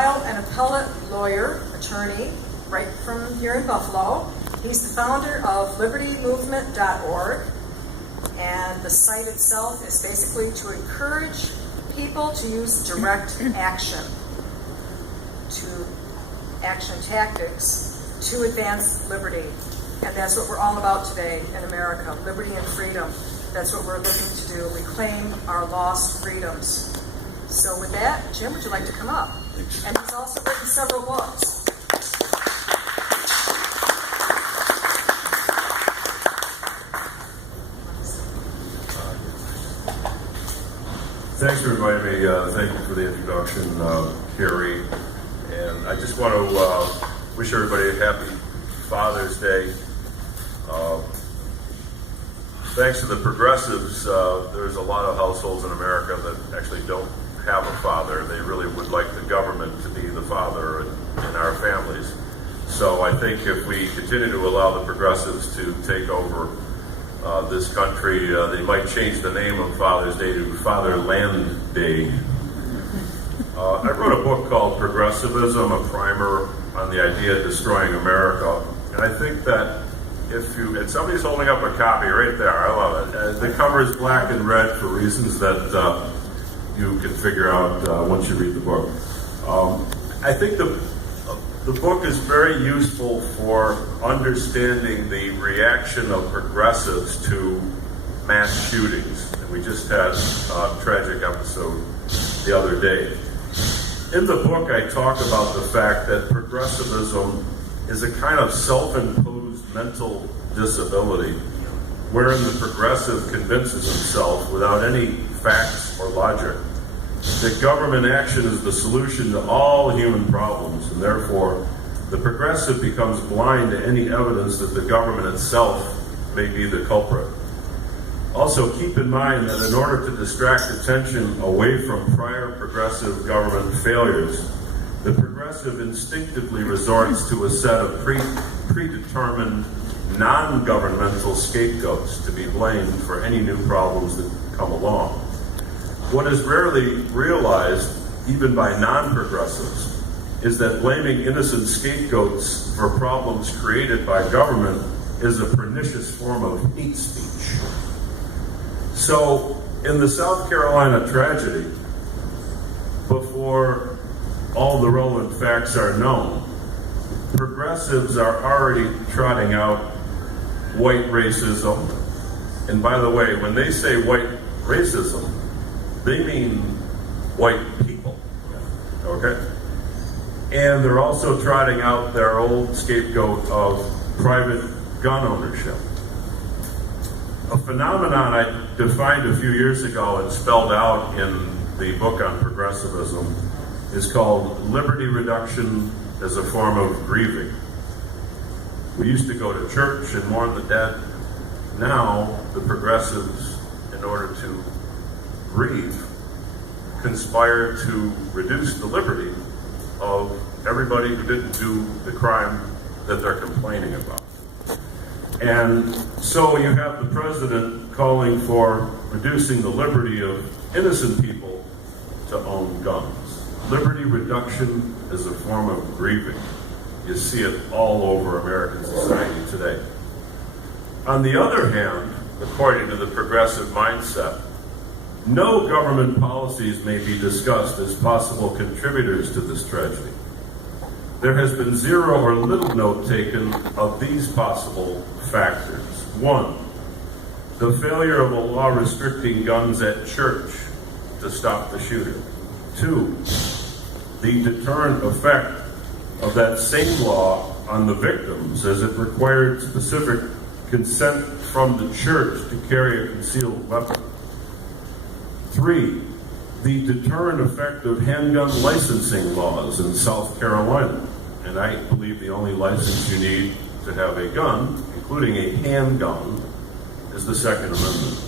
An appellate lawyer, attorney, right from here in Buffalo. He's the founder of LibertyMovement.org, and the site itself is basically to encourage people to use direct action tactics to advance liberty. And that's what we're all about today in America, liberty and freedom. That's what we're looking to do, reclaim our lost freedoms. So with that, Jim, would you like to come up? And he's also written several books. Thanks for inviting me. Thank you for the introduction, Carrie. And I just want to wish everybody a happy Father's Day. Thanks to the progressives, there's a lot of households in America that actually don't have a father. They really would like the government to be the father in our families. So I think if we continue to allow the progressives to take over this country, they might change the name of Father's Day to Fatherland Day. I wrote a book called Progressivism, a primer on the idea of destroying America. And I think that and somebody's holding up a copy right there, I love it. The cover is black and red for reasons that you can figure out once you read the book. I think the book is very useful for understanding the reaction of progressives to mass shootings. And we just had a tragic episode the other day. In the book, I talk about the fact that progressivism is a kind of self-imposed mental disability wherein the progressive convinces himself without any facts or logic that government action is the solution to all human problems, and therefore the progressive becomes blind to any evidence that the government itself may be the culprit. Also, keep in mind that in order to distract attention away from prior progressive government failures, the progressive instinctively resorts to a set of predetermined non-governmental scapegoats to be blamed for any new problems that come along. What is rarely realized, even by non-progressives, is that blaming innocent scapegoats for problems created by government is a pernicious form of hate speech. So, in the South Carolina tragedy, before all the relevant facts are known, progressives are already trotting out white racism. And by the way, when they say white racism, they mean white people, okay? And they're also trotting out their old scapegoat of private gun ownership. A phenomenon I defined a few years ago and spelled out in the book on progressivism is called liberty reduction as a form of grieving. We used to go to church and mourn the dead. Now, the progressives, in order to grieve, conspire to reduce the liberty of everybody who didn't do the crime that they're complaining about. And so you have the president calling for reducing the liberty of innocent people to own guns. Liberty reduction is a form of grieving. You see it all over American society today. On the other hand, according to the progressive mindset, no government policies may be discussed as possible contributors to this tragedy. There has been zero or little note taken of these possible factors. 1, the failure of a law restricting guns at church to stop the shooting. 2, the deterrent effect of that same law on the victims, as it required specific consent from the church to carry a concealed weapon. 3, the deterrent effect of handgun licensing laws in South Carolina. And I believe the only license you need to have a gun, including a handgun, is the Second Amendment.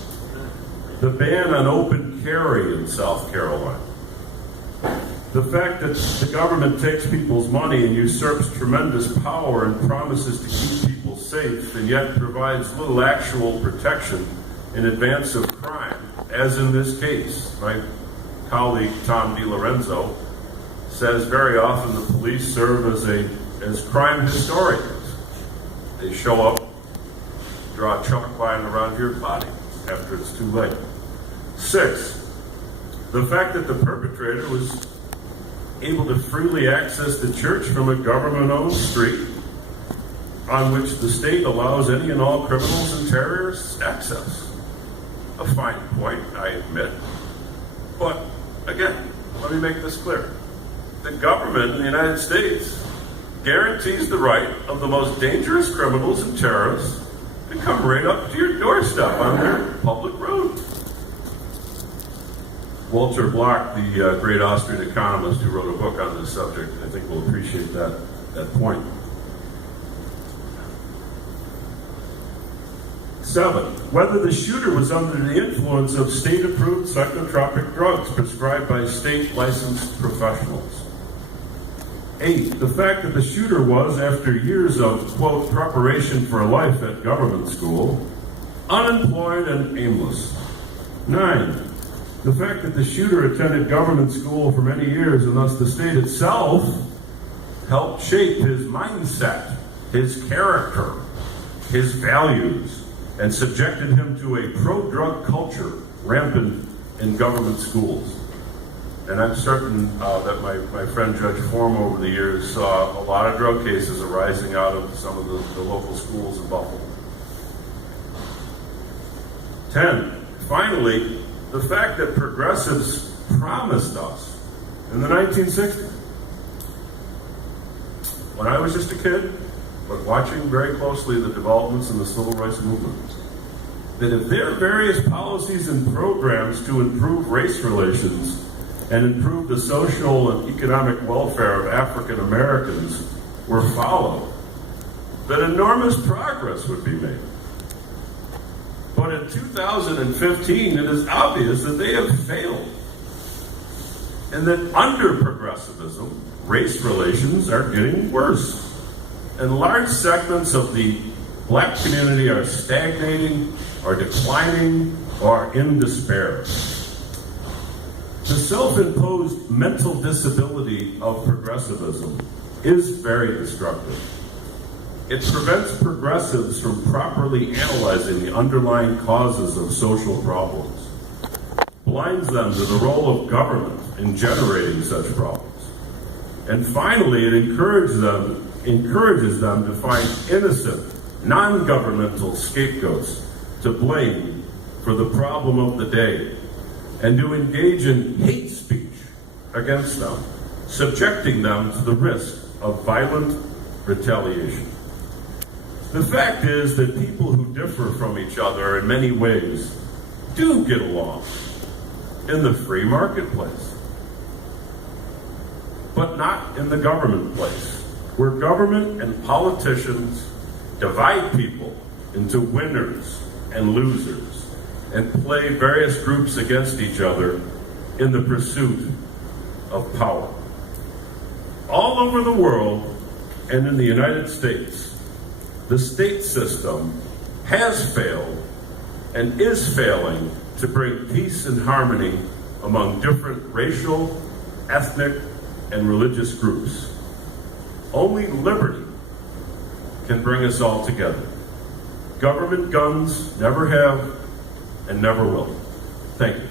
The ban on open carry in South Carolina. The fact that the government takes people's money and usurps tremendous power and promises to keep people safe, and yet provides little actual protection in advance of crime, as in this case. My colleague Tom DiLorenzo says very often the police serve as crime historians. They show up, draw a chalk line around your body after it's too late. 6, the fact that the perpetrator was able to freely access the church from a government-owned street on which the state allows any and all criminals and terrorists access. A fine point, I admit. But, again, let me make this clear. The government in the United States guarantees the right of the most dangerous criminals and terrorists to come right up to your doorstep on their public road. Walter Block, the great Austrian economist who wrote a book on this subject, I think will appreciate that point. 7, whether the shooter was under the influence of state-approved psychotropic drugs prescribed by state-licensed professionals. 8, the fact that the shooter was, after years of, quote, preparation for life at government school, unemployed and aimless. 9, the fact that the shooter attended government school for many years and thus the state itself helped shape his mindset, his character, his values, and subjected him to a pro-drug culture rampant in government schools. And I'm certain that my friend Judge Form over the years saw a lot of drug cases arising out of some of the local schools in Buffalo. 10, finally, the fact that progressives promised us in the 1960s, when I was just a kid, but watching very closely the developments in the civil rights movement, that if their various policies and programs to improve race relations and improve the social and economic welfare of African Americans were followed, that enormous progress would be made. But in 2015, it is obvious that they have failed, and that under progressivism, race relations are getting worse. And large segments of the black community are stagnating, are declining, or are in despair. The self-imposed mental disability of progressivism is very destructive. It prevents progressives from properly analyzing the underlying causes of social problems, blinds them to the role of government in generating such problems, and finally, it encourages them to find innocent, non-governmental scapegoats to blame for the problem of the day, and to engage in hate speech against them, subjecting them to the risk of violent retaliation. The fact is that people who differ from each other in many ways do get along in the free marketplace, but not in the government place, where government and politicians divide people into winners and losers and play various groups against each other in the pursuit of power. All over the world and in the United States, the state system has failed and is failing to bring peace and harmony among different racial, ethnic, and religious groups. Only liberty can bring us all together. Government guns never have and never will. Thank you.